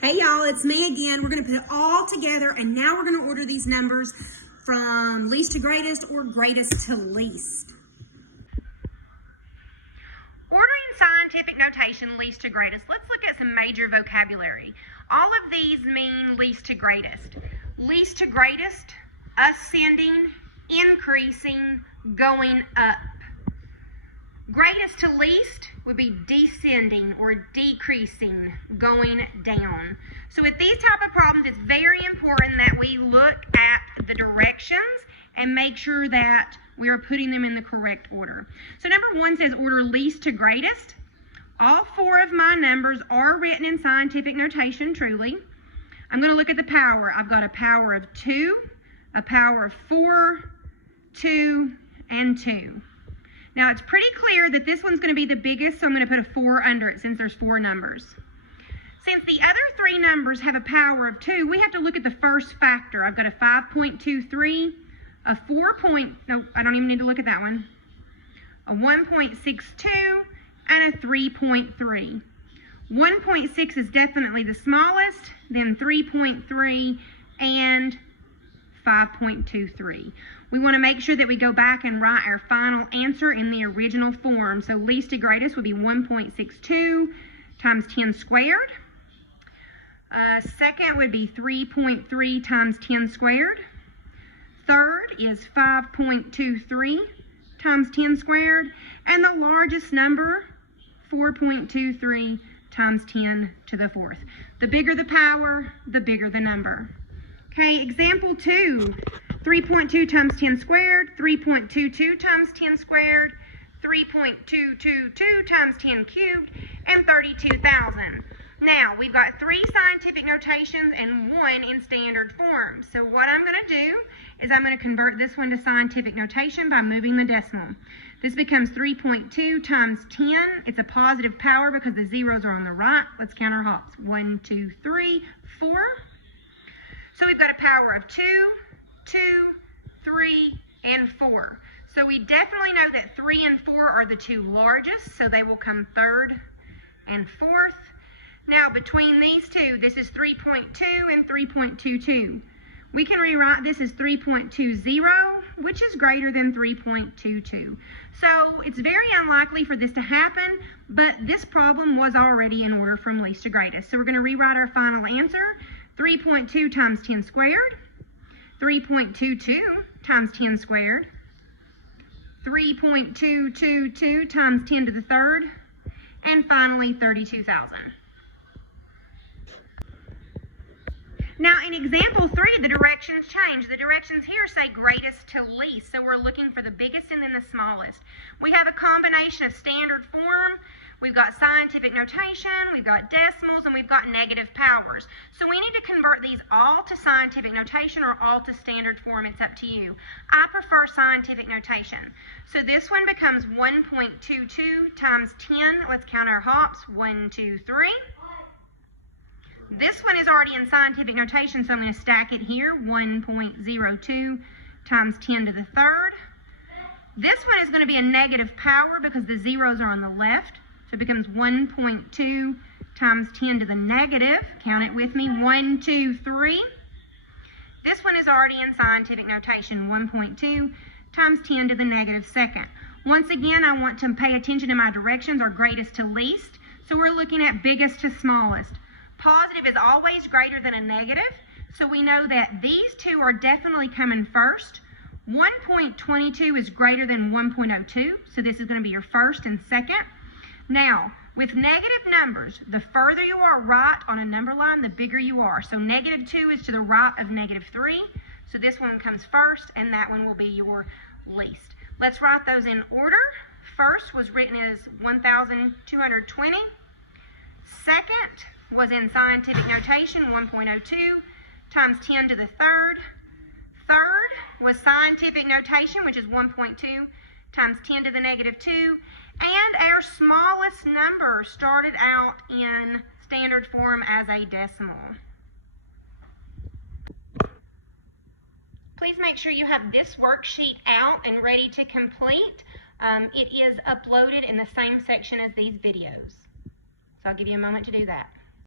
Hey y'all, it's me again. We're going to put it all together and now we're going to order these numbers from least to greatest or greatest to least. Ordering scientific notation least to greatest. Let's look at some major vocabulary. All of these mean least to greatest. Least to greatest, ascending, increasing, going up. Greatest to least would be descending or decreasing, going down. So with these type of problems, it's very important that we look at the directions and make sure that we are putting them in the correct order. So number 1 says order least to greatest. All 4 of my numbers are written in scientific notation, truly. I'm going to look at the power. I've got a power of 2, a power of 4, 2, and 2. Now, it's pretty clear that this one's going to be the biggest, so I'm going to put a 4 under it since there's 4 numbers. Since the other 3 numbers have a power of 2, we have to look at the first factor. I've got a 5.23, a 4. No, I don't even need to look at that one. A 1.62, and a 3.3. 1.6 is definitely the smallest, then 3.3, and 5.23. We want to make sure that we go back and write our final answer in the original form. So least to greatest would be 1.62 times 10 squared. Second would be 3.3 times 10 squared. Third is 5.23 times 10 squared. And the largest number, 4.23 times 10 to the 4th. The bigger the power, the bigger the number. Okay, example 2, 3.2 times 10 squared, 3.22 times 10 squared, 3.222 times 10 cubed, and 32,000. Now, we've got 3 scientific notations and 1 in standard form. So what I'm going to do is I'm going to convert this one to scientific notation by moving the decimal. This becomes 3.2 times 10. It's a positive power because the zeros are on the right. Let's count our hops. 1, 2, 3, 4. So we've got a power of 2, 2, 3, and 4. So we definitely know that 3 and 4 are the 2 largest, so they will come 3rd and 4th. Now between these 2, this is 3.2 and 3.22. We can rewrite this as 3.20, which is greater than 3.22. So it's very unlikely for this to happen, but this problem was already in order from least to greatest. So we're going to rewrite our final answer. 3.2 times 10 squared, 3.22 times 10 squared, 3.222 times 10 to the 3rd, and finally 32,000. Now in example 3, the directions change. The directions here say greatest to least, so we're looking for the biggest and then the smallest. We have a combination of standard form. We've got scientific notation, we've got decimals, and we've got negative powers. So we need to convert these all to scientific notation or all to standard form. It's up to you. I prefer scientific notation. So this one becomes 1.22 times 10. Let's count our hops. 1, 2, 3. This one is already in scientific notation, so I'm going to stack it here. 1.02 times 10 to the 3rd. This one is going to be a negative power because the zeros are on the left. So it becomes 1.2 times 10 to the negative. Count it with me. 1, 2, 3. This one is already in scientific notation. 1.2 times 10 to the negative 2nd. Once again, I want to pay attention to my directions, or greatest to least. So we're looking at biggest to smallest. Positive is always greater than a negative. So we know that these 2 are definitely coming first. 1.22 is greater than 1.02. So this is going to be your first and second. Now, with negative numbers, the further you are right on a number line, the bigger you are. So negative 2 is to the right of negative 3. So this one comes first, and that one will be your least. Let's write those in order. First was written as 1,220. Second was in scientific notation, 1.02 times 10 to the 3rd. Third was scientific notation, which is 1.2 times 10 to the negative 2. And our smallest number started out in standard form as a decimal. Please make sure you have this worksheet out and ready to complete. It is uploaded in the same section as these videos. So I'll give you a moment to do that.